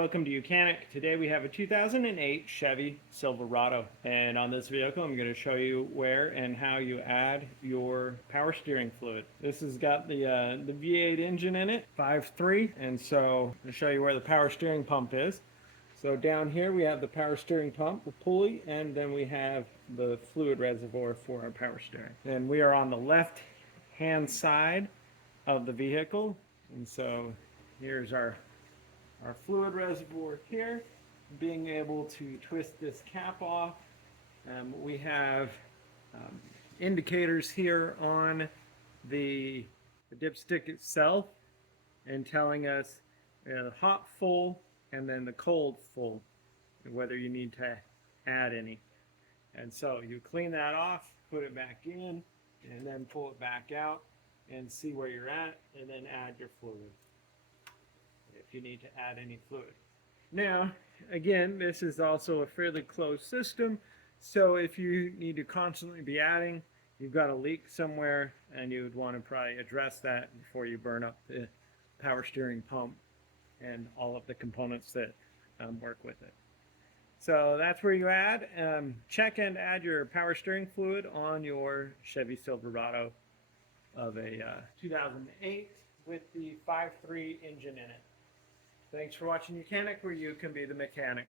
welcome to Mechanic. Today we have a 2008 Chevy Silverado, and on this vehicle I'm going to show you where and how you add your power steering fluid. This has got the V8 engine in it, 5.3, and so I'm going to show you where the power steering pump is. So down here we have the power steering pump, the pulley, and then we have the fluid reservoir for our power steering. And we are on the left hand side of the vehicle, and so here's our fluid reservoir here. Being able to twist this cap off, we have indicators here on the dipstick itself and telling us the hot full and then the cold full, whether you need to add any. And so you clean that off, put it back in, and then pull it back out and see where you're at, and then add your fluid if you need to add any fluid. Now, again, this is also a fairly closed system, so if you need to constantly be adding, you've got a leak somewhere, and you would want to probably address that before you burn up the power steering pump and all of the components that work with it. So that's where you add. Check and add your power steering fluid on your Chevy Silverado of a 2008 with the 5.3 engine in it. Thanks for watching Mechanic, where you can be the mechanic.